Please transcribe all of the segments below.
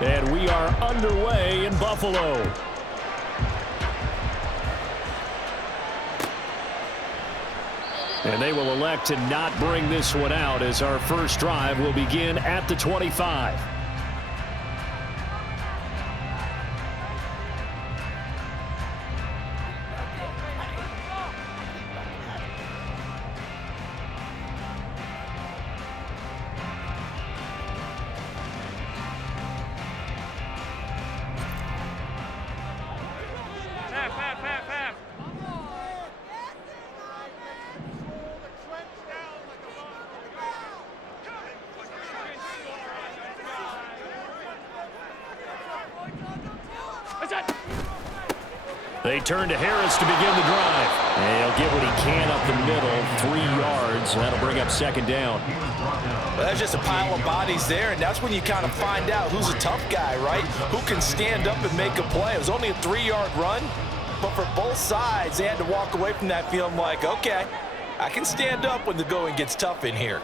And we are underway in Buffalo. And they will elect to not bring this one out as our first drive will begin at the 25. They turn to Harris to begin the drive. And he'll get what he can up the middle, 3 yards. That'll bring up second down. Well, that's just a pile of bodies there, and that's when you kind of find out who's a tough guy, right? Who can stand up and make a play. It was only a 3-yard run, but for both sides, they had to walk away from that feeling like, okay, I can stand up when the going gets tough in here.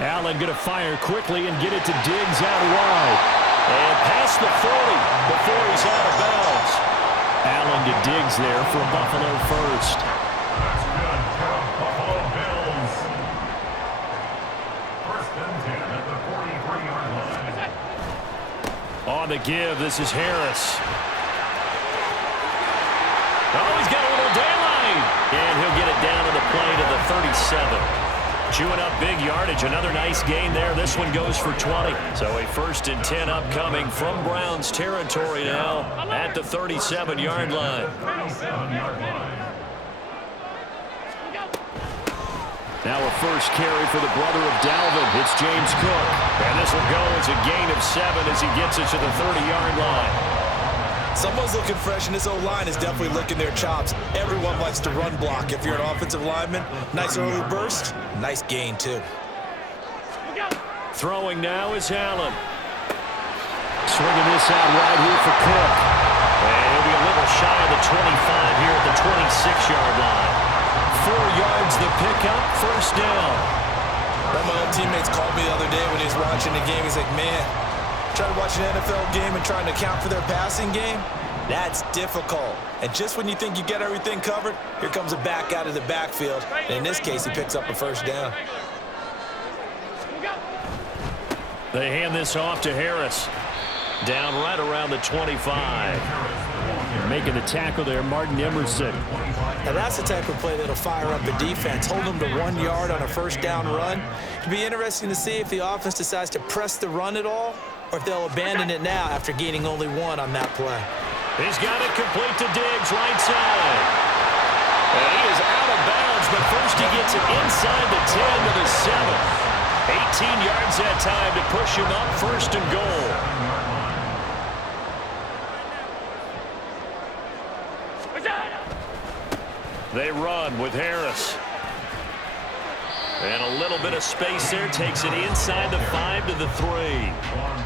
Allen going to fire quickly and get it to Diggs out wide. And past the 40 before he's out of bounds. Allen to Diggs there for Buffalo first. That's good from Buffalo Bills. First and 10 at the 43-yard line. On the give, this is Harris. Oh, he's got a little daylight. And he'll get it down to the play to the 37. Chewing up big yardage. Another nice gain there. This one goes for 20. So a 1st and 10 upcoming from Browns territory now at the 37-yard line. Now a first carry for the brother of Dalvin. It's James Cook. And this will go as a gain of 7 as he gets it to the 30-yard line. Someone's looking fresh, and this O-line is definitely licking their chops. Everyone likes to run block. If you're an offensive lineman, nice early burst, nice gain, too. Throwing now is Allen. Swinging this out right here for Cook. And he'll be a little shy of the 25 here at the 26-yard line. 4 yards the pickup, first down. One of my old teammates called me the other day when he was watching the game. He's like, man, trying to watch an NFL game and trying to account for their passing game, that's difficult. And just when you think you get everything covered, here comes a back out of the backfield. And in this case, he picks up a first down. They hand this off to Harris. Down right around the 25. Making the tackle there, Martin Emerson. Now that's the type of play that'll fire up the defense. Hold them to 1 yard on a first down run. It'll be interesting to see if the offense decides to press the run at all, or if they'll abandon it now after gaining only 1 on that play. He's got it complete to Diggs, right side. And he is out of bounds, but first he gets it inside the 10 to the 7. 18 yards that time to push him up, first and goal. They run with Harris. And a little bit of space there. Takes it inside the 5 to the 3.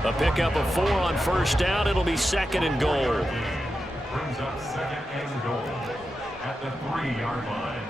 A pickup of 4 on first down. It'll be second and goal. Brings up second and goal at the 3-yard line.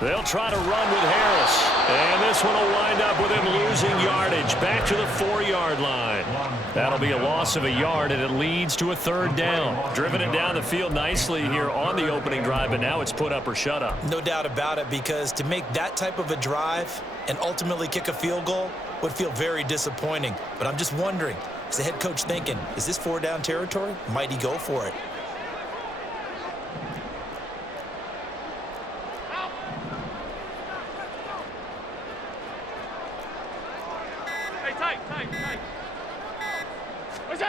They'll try to run with Harris. And this one will wind up with him losing yardage. Back to the 4-yard line. That'll be a loss of a yard, and it leads to a third down. Driven it down the field nicely here on the opening drive, but now it's put up or shut up. No doubt about it, because to make that type of a drive and ultimately kick a field goal would feel very disappointing. But I'm just wondering, is the head coach thinking, is this 4-down territory? Might he go for it?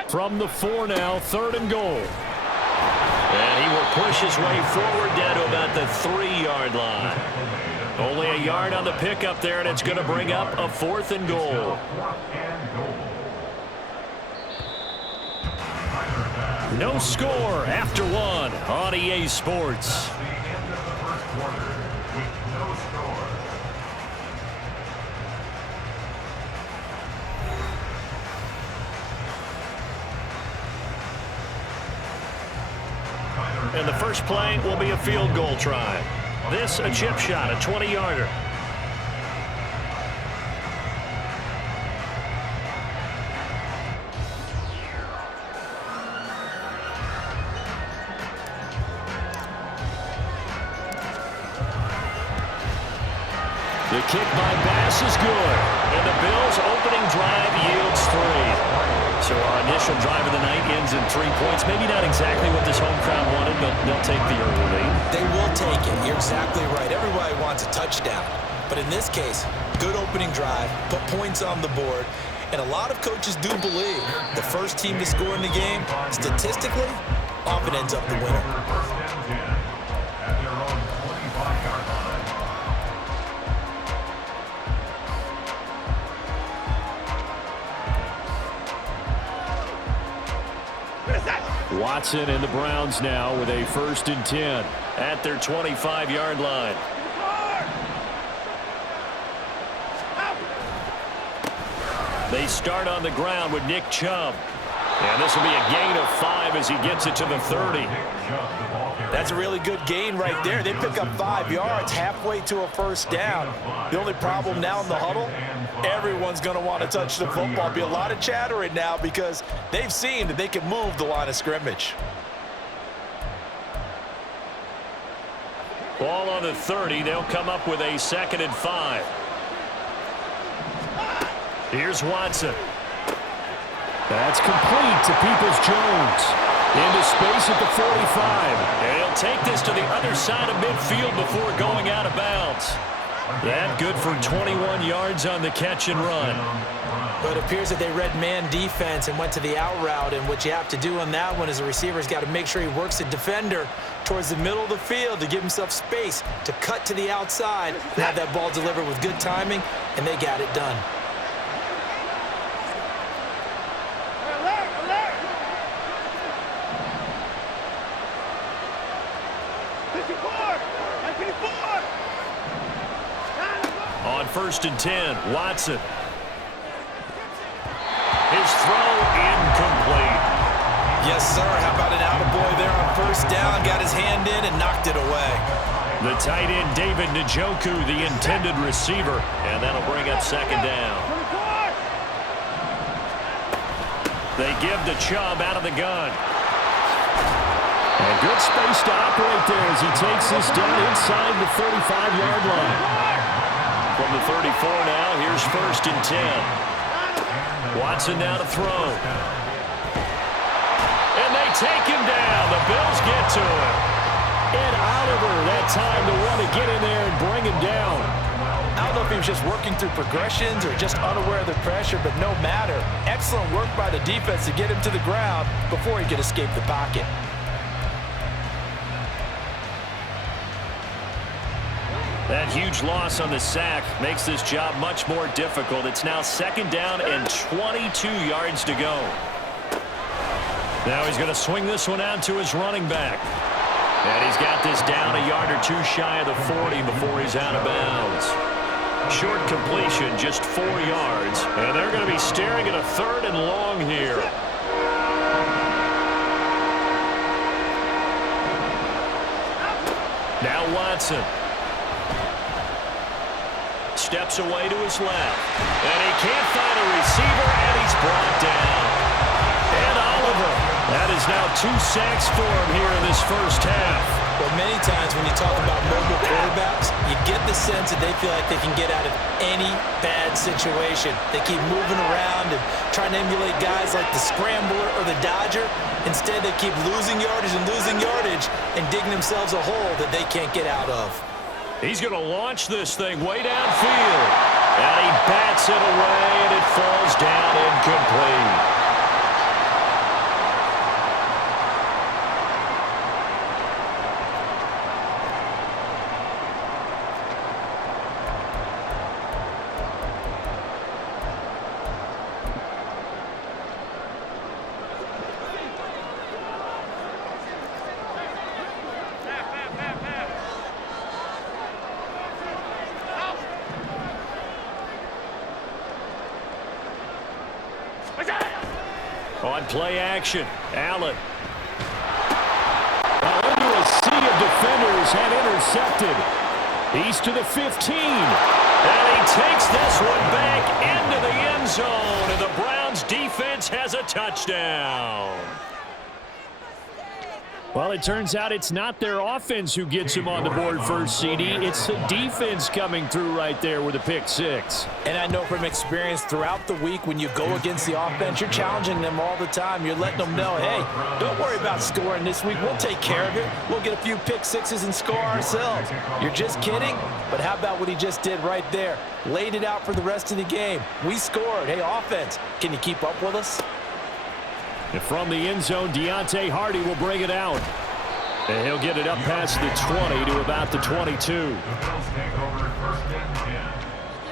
From the 4 now, third and goal. And he will push his way forward down to about the 3-yard line. Only a yard on the pickup there, and it's going to bring up a 4th and goal. No score after 1 on EA Sports. And the first play will be a field goal try. This a chip shot, a 20-yarder. The kick by Bass is good. And the Bills' opening drive yields 3. So our initial drive of the night ends in 3 points. Maybe not exactly what this home crowd wanted, but they'll take the early lead. They will take it. You're exactly right. Everybody wants a touchdown. But in this case, good opening drive, put points on the board. And a lot of coaches do believe the first team to score in the game, statistically, often ends up the winner. First and 10 at their own 25-yard line. Watson and the Browns now with a 1st and 10 at their 25-yard line. They start on the ground with Nick Chubb. And this will be a gain of 5 as he gets it to the 30. That's a really good gain right there. They pick up 5 yards halfway to a first down. The only problem now in the huddle, everyone's going to want to touch the football. There'll be a lot of chattering now because they've seen that they can move the line of scrimmage. Ball on the 30. They'll come up with a 2nd and 5. Here's Watson. That's complete to Peoples-Jones. Into space at the 45. And he'll take this to the other side of midfield before going out of bounds. That good for 21 yards on the catch and run. But it appears that they read man defense and went to the out route. And what you have to do on that one is the receiver's got to make sure he works the defender towards the middle of the field to give himself space to cut to the outside and have that ball delivered with good timing, and they got it done. On 1st and 10, Watson. His throw incomplete. Yes, sir. How about an attaboy there on first down? Got his hand in and knocked it away. The tight end, David Njoku, the intended receiver. And that'll bring up 2nd down. They give to Chubb out of the gun. And good space to operate there as he takes this down inside the 35-yard line. From the 34 now, here's 1st and 10. Watson now to throw. And they take him down. The Bills get to him. And Oliver, that time to want to get in there and bring him down. I don't know if he was just working through progressions or just unaware of the pressure, but no matter. Excellent work by the defense to get him to the ground before he could escape the pocket. That huge loss on the sack makes this job much more difficult. It's now 2nd down and 22 yards to go. Now he's going to swing this one out to his running back. And he's got this down a yard or 2 shy of the 40 before he's out of bounds. Short completion, just 4 yards. And they're going to be staring at a 3rd and long here. Now Watson. Steps away to his left. And he can't find a receiver, and he's brought down. And Oliver. That is now 2 sacks for him here in this first half. Well, many times when you talk about mobile quarterbacks, you get the sense that they feel like they can get out of any bad situation. They keep moving around and trying to emulate guys like the Scrambler or the Dodger. Instead, they keep losing yardage and digging themselves a hole that they can't get out of. He's going to launch this thing way downfield. And he bats it away, and it falls down incomplete. On play action, Allen. throws and intercepted. He's to the 15. And he takes this one back into the end zone, and the Browns defense has a touchdown. Well, it turns out it's not their offense who gets him on the board first, CD. It's the defense coming through right there with a pick six. And I know from experience throughout the week, when you go against the offense, you're challenging them all the time. You're letting them know, hey, don't worry about scoring this week. We'll take care of it. We'll get a few pick sixes and score ourselves. You're just kidding? But how about what he just did right there? Laid it out for the rest of the game. We scored. Hey, offense, can you keep up with us? And from the end zone, Deontay Hardy will bring it out. And he'll get it up past the 20 to about the 22. The Bills take over 1st and 10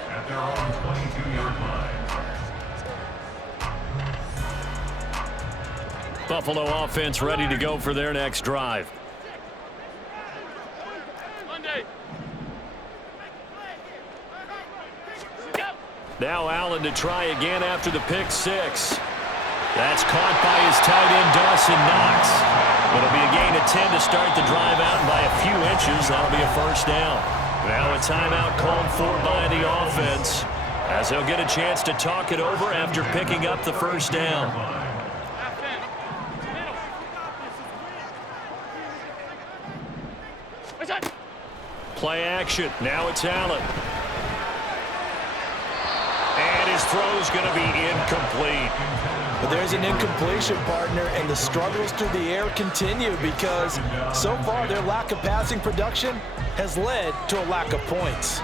at their own 22-yard line. Buffalo offense ready to go for their next drive. Now Allen to try again after the pick six. That's caught by his tight end, Dawson Knox. It'll be a gain of 10 to start the drive out, and by a few inches, that'll be a first down. Now a timeout called for by the offense, as they'll get a chance to talk it over after picking up the first down. Play action. Now it's Allen. And his throw's going to be incomplete. But there's an incompletion, partner, and the struggles through the air continue because so far their lack of passing production has led to a lack of points.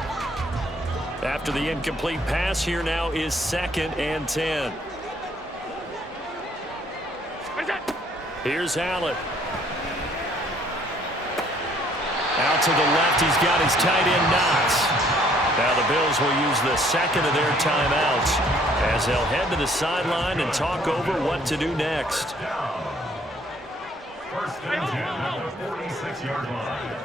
After the incomplete pass, here now is 2nd and 10. Here's Allen. Out to the left, he's got his tight end Knox. Now the Bills will use the second of their timeouts as they'll head to the sideline and talk over what to do next. 1st and 10 at the 46-yard line.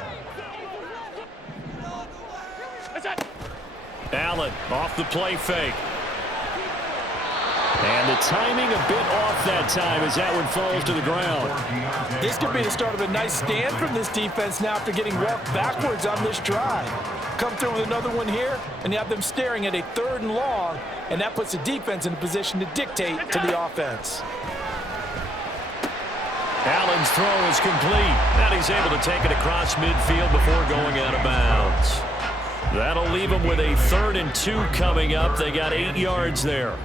Allen off the play fake. And the timing a bit off that time as that one falls to the ground. This could be the start of a nice stand from this defense now after getting roughed backwards on this drive. Come through with another one here, and you have them staring at a 3rd and long, and that puts the defense in a position to dictate to the offense. Allen's throw is complete, and he's able to take it across midfield before going out of bounds. That'll leave him with a 3rd and 2 coming up. They got 8 yards there.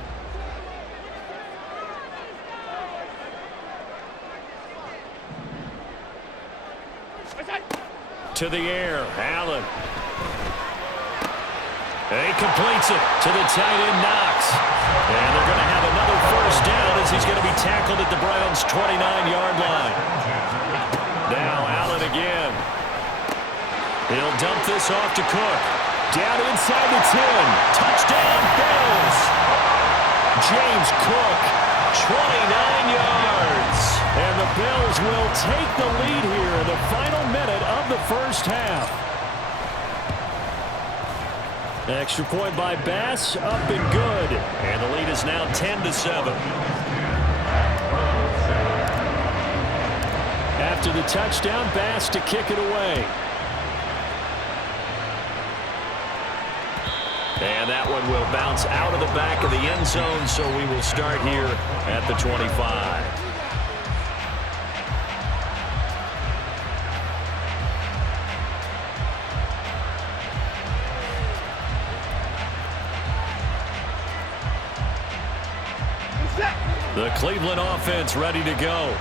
To the air, Allen. He completes it to the tight end, Knox. And they're going to have another first down as he's going to be tackled at the Browns' 29-yard line. Now Allen again. He'll dump this off to Cook. Down inside the 10. Touchdown, Bills. James Cook, 29 yards. And the Bills will take the lead here in the final minute of the first half. Extra point by Bass, up and good. And the lead is now 10-7. After the touchdown, Bass to kick it away. And that one will bounce out of the back of the end zone, so we will start here at the 25. The Cleveland offense ready to go.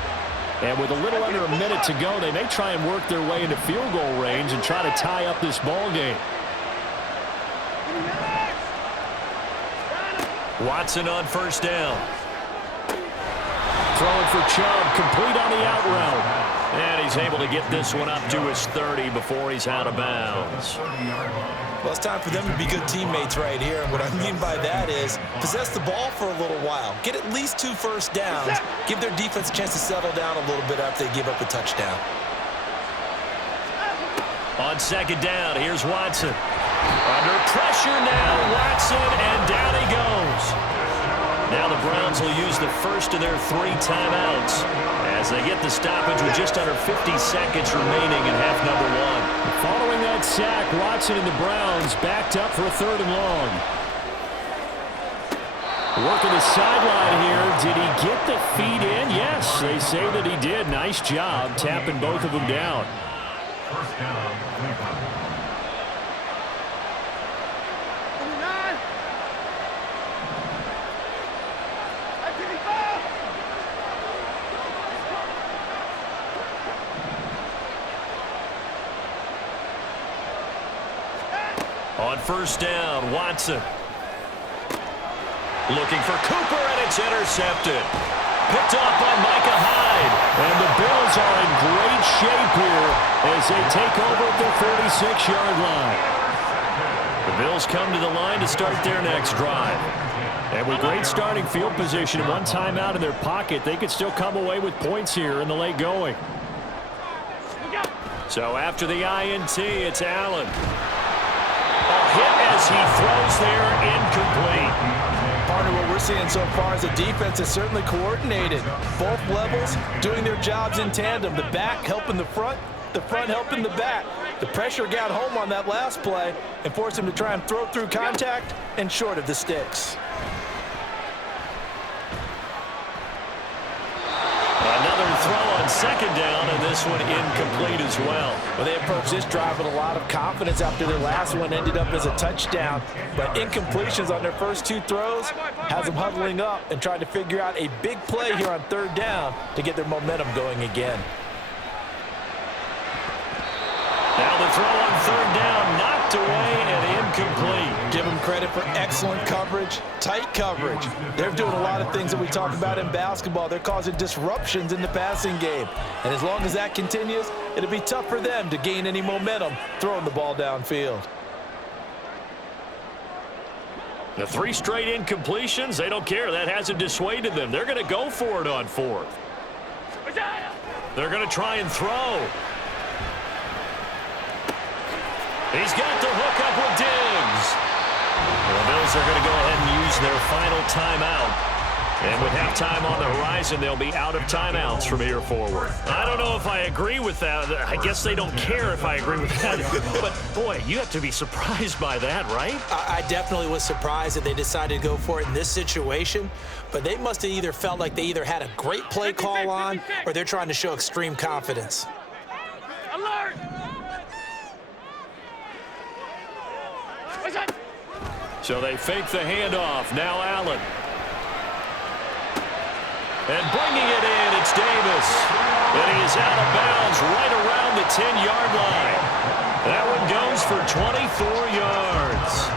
And with a little under a minute to go, they may try and work their way into field goal range and try to tie up this ball game. Watson on first down. Throwing for Chubb, complete on the out route. And he's able to get this one up to his 30 before he's out of bounds. Well, it's time for them to be good teammates right here. And what I mean by that is possess the ball for a little while. Get at least 2 first downs. Give their defense a chance to settle down a little bit after they give up a touchdown. On second down, here's Watson. Under pressure now, Watson, and down he goes. Now the Browns will use the first of their 3 timeouts as they get the stoppage with just under 50 seconds remaining in half number one. Following that sack, Watson and the Browns backed up for a 3rd and long. Working the sideline here. Did he get the feet in? Yes, they say that he did. Nice job tapping both of them down. First down, Cleveland. On first down, Watson. Looking for Cooper, and it's intercepted. Picked off by Micah Hyde. And the Bills are in great shape here as they take over at the 46-yard line. The Bills come to the line to start their next drive. And with great starting field position and one timeout in their pocket, they could still come away with points here in the late going. So after the INT, it's Allen. A hit as he throws there, incomplete. Partner, what we're seeing so far is the defense is certainly coordinated. Both levels doing their jobs in tandem. The back helping the front helping the back. The pressure got home on that last play and forced him to try and throw through contact and short of the sticks. Another throw on second down, and this one incomplete as well. Well, they approached this drive with a lot of confidence after their last one ended up as a touchdown. But incompletions on their first 2 throws has them huddling up and trying to figure out a big play here on 3rd down to get their momentum going again. Now the throw on 3rd down, knocked away and incomplete. Give them credit for excellent coverage, tight coverage. They're doing a lot of things that we talk about in basketball. They're causing disruptions in the passing game. And as long as that continues, it'll be tough for them to gain any momentum throwing the ball downfield. The 3 straight incompletions, they don't care. That hasn't dissuaded them. They're going to go for it on 4th. They're going to try and throw. He's got the hook up with Diggs. The Bills are going to go ahead and use their final timeout. And with halftime on the horizon, they'll be out of timeouts from here forward. I don't know if I agree with that. I guess they don't care if I agree with that. But, boy, you have to be surprised by that, right? I definitely was surprised that they decided to go for it in this situation. But they must have either felt like they either had a great play call on or they're trying to show extreme confidence. Alert! So they fake the handoff. Now Allen. And bringing it in, it's Davis. And he is out of bounds right around the 10-yard line. That one goes for 24 yards.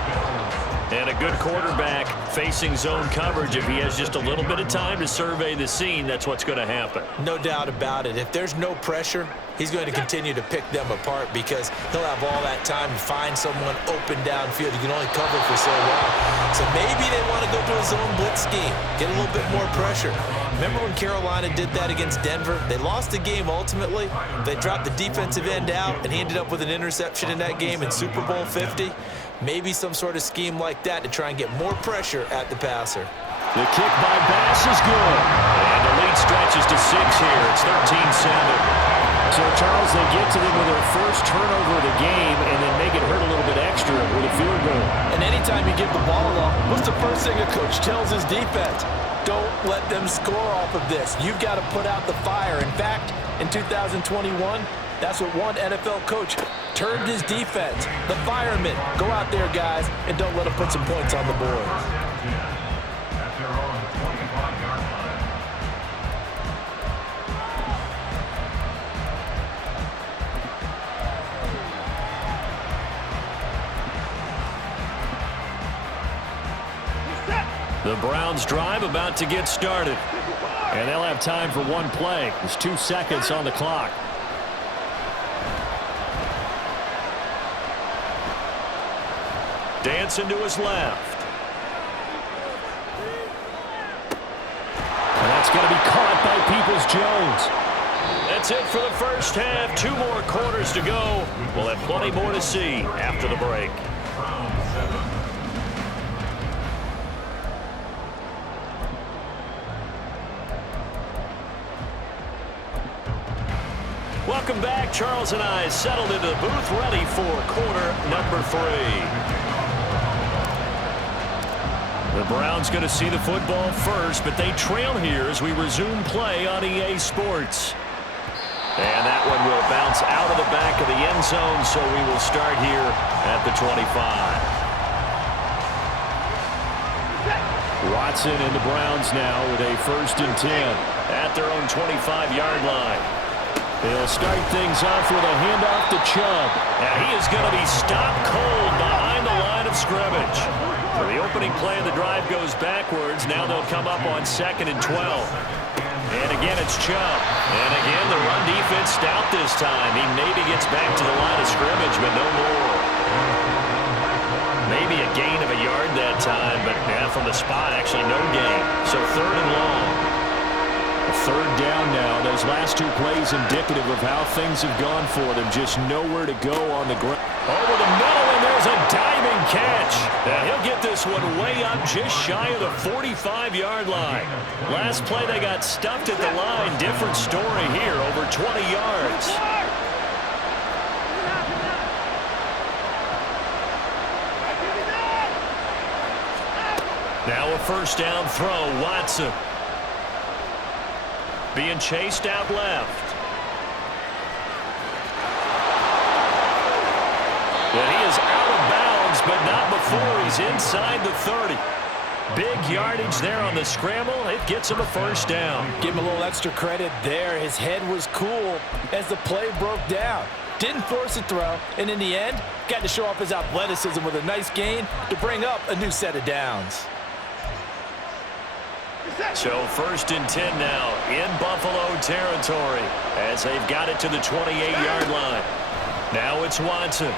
And a good quarterback facing zone coverage. If he has just a little bit of time to survey the scene, that's what's going to happen. No doubt about it. If there's no pressure, he's going to continue to pick them apart because he'll have all that time to find someone open downfield. You can only cover for so long. So maybe they want to go to a zone blitz scheme, get a little bit more pressure. Remember when Carolina did that against Denver? They lost the game ultimately. They dropped the defensive end out, and he ended up with an interception in that game in Super Bowl 50. Maybe some sort of scheme like that to try and get more pressure at the passer. The kick by Bass is good. And the lead stretches to 6 here. It's 13-7. So, Charles, they get to them with their first turnover of the game and then make it hurt a little bit extra with a field goal. And anytime you give the ball up, what's the first thing a coach tells his defense? Don't let them score off of this. You've got to put out the fire. In fact, in 2021, that's what one NFL coach termed his defense. The firemen. Go out there, guys, and don't let them put some points on the board. At their own 25-yard line. The Browns drive about to get started. And they'll have time for one play. There's 2 seconds on the clock. Dancing to his left. And that's going to be caught by Peoples-Jones. That's it for the first half. 2 more quarters to go. We'll have plenty more to see after the break. Welcome back. Charles and I settled into the booth, ready for quarter number 3. The Browns going to see the football first, but they trail here as we resume play on EA Sports. And that one will bounce out of the back of the end zone, so we will start here at the 25. Watson and the Browns now with a 1st and 10 at their own 25-yard line. They'll start things off with a handoff to Chubb. And he is going to be stopped cold behind the line of scrimmage. So the opening play of the drive goes backwards. Now they'll come up on 2nd and 12. And again, it's Chubb. And again, the run defense stout this time. He maybe gets back to the line of scrimmage, but no more. Maybe a gain of a yard that time, but from the spot, actually no gain. So 3rd and long. A 3rd down now. Those last 2 plays indicative of how things have gone for them. Just nowhere to go on the ground. Over the middle, and there's a diving catch. And he'll get this one way up just shy of the 45-yard line. Last play, they got stuffed at the line. Different story here, over 20 yards. Now a 1st down throw, Watson. Being chased out left. And he is out of bounds, but not before he's inside the 30. Big yardage there on the scramble. It gets him a 1st down. Give him a little extra credit there. His head was cool as the play broke down. Didn't force a throw, and in the end, got to show off his athleticism with a nice gain to bring up a new set of downs. So 1st and 10 now in Buffalo territory as they've got it to the 28-yard line. Now it's Watson.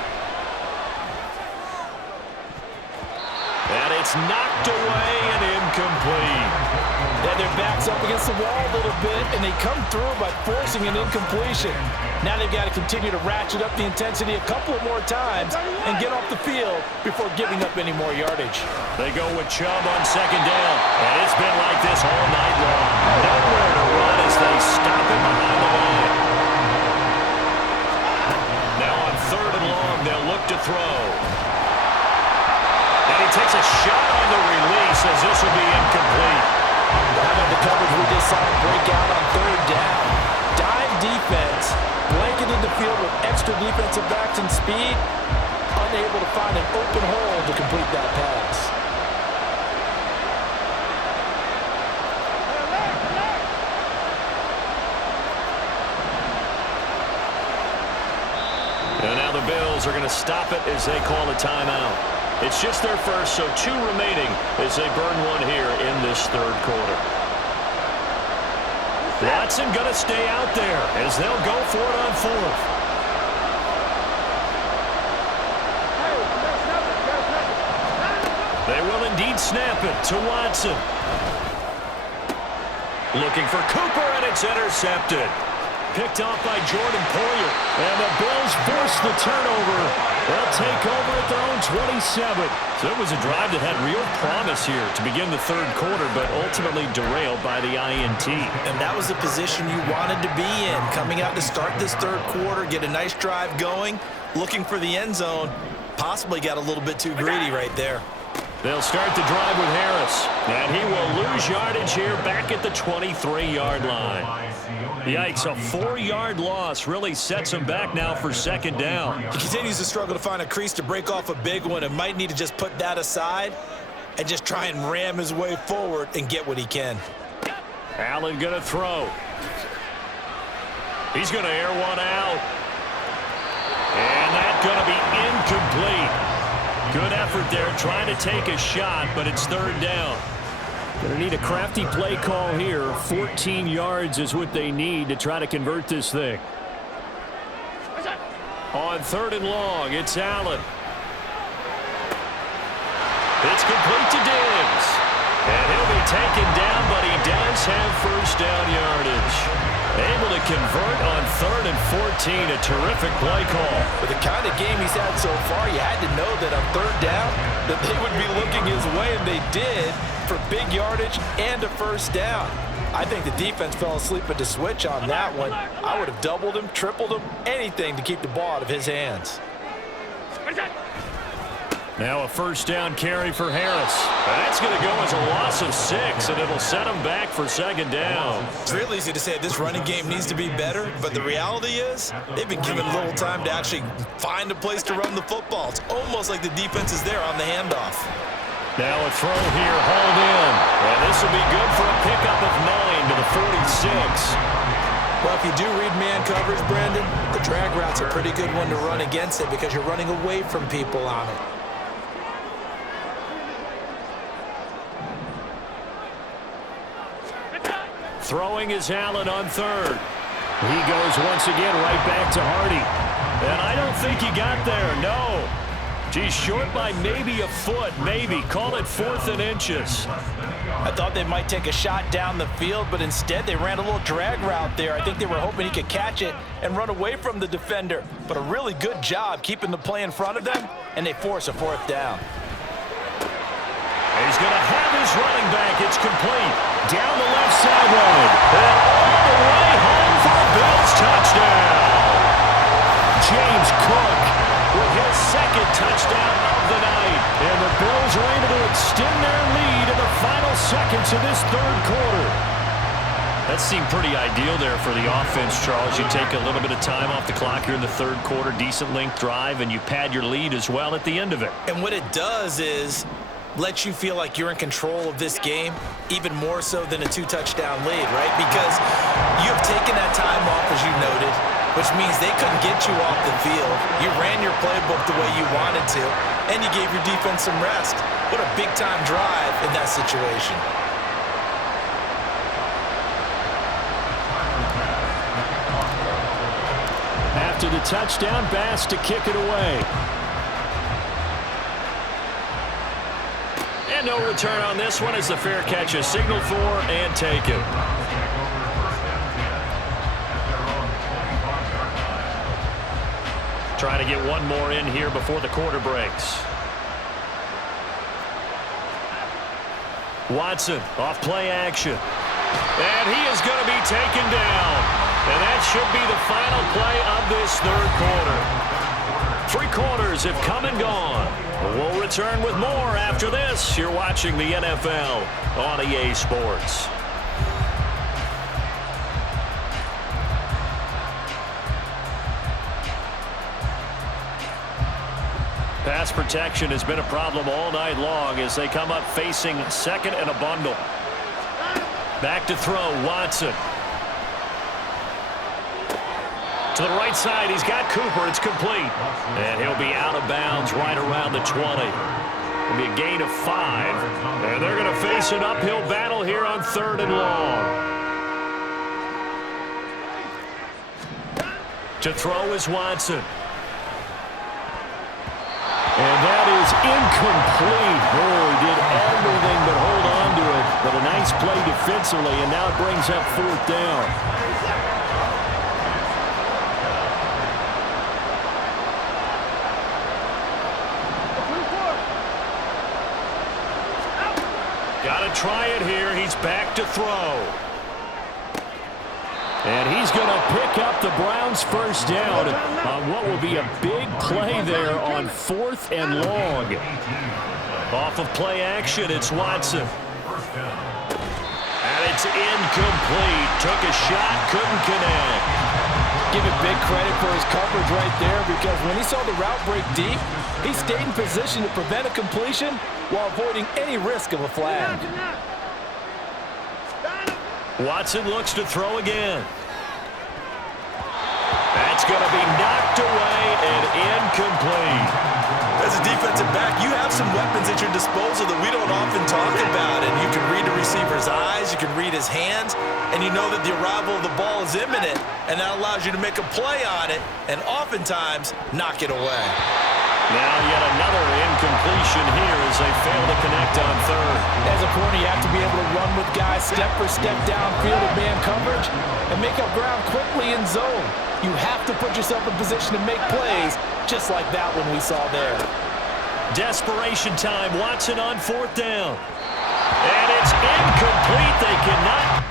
And it's knocked away and incomplete. Yeah, their back's up against the wall a little bit, and they come through by forcing an incompletion. Now they've got to continue to ratchet up the intensity a couple of more times and get off the field before giving up any more yardage. They go with Chubb on 2nd down, and it's been like this all night long. Nowhere to run as they stop it behind the line. Now on 3rd and long, they'll look to throw. And he takes a shot on the release as this will be incomplete. How about the coverage we just saw break out on 3rd down? Dime defense, blanketed the field with extra defensive backs and speed, unable to find an open hole to complete that pass. And now the Bills are going to stop it as they call a timeout. It's just their first, so 2 remaining as they burn one here in this 3rd quarter. Watson going to stay out there as they'll go for it on 4th. They will indeed snap it to Watson. Looking for Cooper, and it's intercepted. Picked off by Jordan Poyer. And the Bills force the turnover. They'll take over at their own 27. So it was a drive that had real promise here to begin the 3rd quarter, but ultimately derailed by the INT. And that was the position you wanted to be in. Coming out to start this 3rd quarter, get a nice drive going, looking for the end zone. Possibly got a little bit too greedy right there. They'll start the drive with Harris. And he will lose yardage here back at the 23-yard line. Yikes, a 4-yard loss really sets him back now for 2nd down. He continues to struggle to find a crease to break off a big one and might need to just put that aside and just try and ram his way forward and get what he can. Allen going to throw. He's going to air one out. And that's going to be incomplete. Good effort there trying to take a shot, but it's 3rd down. Going to need a crafty play call here. 14 yards is what they need to try to convert this thing. On 3rd and long, it's Allen. It's complete to Diggs. And he'll be taken down, but he does have 1st down yardage. Able to convert on 3rd and 14. A terrific play call. With the kind of game he's had so far, you had to know that on 3rd down that they would be looking his way, and they did, for big yardage and a 1st down. I think the defense fell asleep at the switch on that one. I would have doubled him, tripled him, anything to keep the ball out of his hands. Now a first down carry for Harris. That's going to go as a loss of 6, and it'll set him back for second down. It's real easy to say this running game needs to be better, but the reality is they've been given little time to actually find a place to run the football. It's almost like the defense is there on the handoff. Now a throw here, hauled in. And this will be good for a pickup of 9 to the 46. Well, if you do read man coverage, Brandon, the drag route's a pretty good one to run against it because you're running away from people on it. Throwing is Allen on third. He goes once again right back to Hardy. And I don't think he got there, no. Geez, short by maybe a foot, maybe. Call it 4th and inches. I thought they might take a shot down the field, but instead they ran a little drag route there. I think they were hoping he could catch it and run away from the defender. But a really good job keeping the play in front of them, and they force a 4th down. He's going to have his running back. It's complete. Down the left sideline. And all the way home for a Bills touchdown. James Cook with his second touchdown of the night. And the Bills are able to extend their lead in the final seconds of this third quarter. That seemed pretty ideal there for the offense, Charles. You take a little bit of time off the clock here in the third quarter, decent length drive, and you pad your lead as well at the end of it. And what it does is let you feel like you're in control of this game, even more so than a 2-touchdown lead, right? Because you have taken that time off, as you noted, which means they couldn't get you off the field. You ran your playbook the way you wanted to, and you gave your defense some rest. What a big-time drive in that situation. After the touchdown, Bass to kick it away. And no return on this one as the fair catch is signaled for and taken. Trying to get one more in here before the quarter breaks. Watson off play action. And he is going to be taken down. And that should be the final play of this third quarter. 3 quarters have come and gone. We'll return with more after this. You're watching the NFL on EA Sports. Pass protection has been a problem all night long as they come up facing second and a bundle. Back to throw, Watson. To the right side, he's got Cooper. It's complete. And he'll be out of bounds right around the 20. It'll be a gain of 5. And they're going to face an uphill battle here on 3rd and long. To throw is Watson. And that is incomplete. Oh, he did everything but hold on to it. But a nice play defensively, and now it brings up 4th down. Got to try it here. He's back to throw. And he's going to pick up the Browns' first down on what will be a big play there on 4th and long. Off of play action, it's Watson. And it's incomplete. Took a shot, couldn't connect. Give it big credit for his coverage right there because when he saw the route break deep, he stayed in position to prevent a completion while avoiding any risk of a flag. Watson looks to throw again. That's going to be knocked away and incomplete. As a defensive back, you have some weapons at your disposal that we don't often talk about. And you can read the receiver's eyes, you can read his hands, and you know that the arrival of the ball is imminent. And that allows you to make a play on it and oftentimes knock it away. Now yet another incompletion here as they fail to connect on 3rd. As a corner, you have to be able to run with guys step for step downfield in man coverage and make up ground quickly in zone. You have to put yourself in position to make plays just like that one we saw there. Desperation time. Watson on 4th down. And it's incomplete. They cannot